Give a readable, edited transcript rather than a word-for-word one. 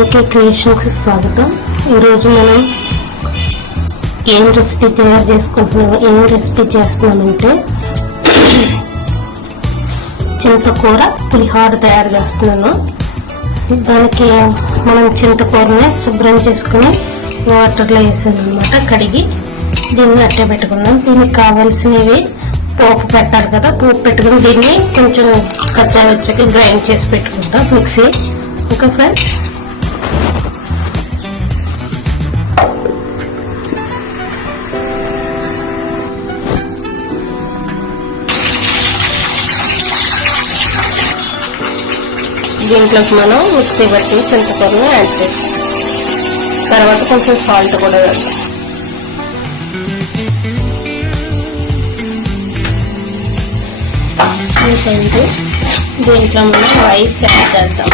AK క్రియేషన్స్కి స్వాగతం. ఈరోజు మనం ఏం రెసిపీ తయారు చేసుకుంటున్నాము, ఏం రెసిపీ చేస్తున్నామంటే చింతకూర పులిహోర తయారు చేస్తున్నాను. దానికి మనం చింతకూరని శుభ్రం చేసుకుని వాటర్లో వేసాను అనమాట. కడిగి దీన్ని అట్టే పెట్టుకున్నాం. దీనికి కావాల్సినవి పోపు పెట్టాలి కదా, పోపు పెట్టుకుని దీన్ని కొంచెం కచ్చా వచ్చాక గ్రైండ్ చేసి పెట్టుకుంటాం మిక్సీ. ఓకే ఫ్రెండ్స్, దీంట్లోకి మనం మిక్సీ బట్టి చింతకూరని యాడ్ చేస్తాం. తర్వాత కొంచెం సాల్ట్ కూడా వేద్దాం. దీంట్లో మనం రైస్ యాడ్ చేద్దాం.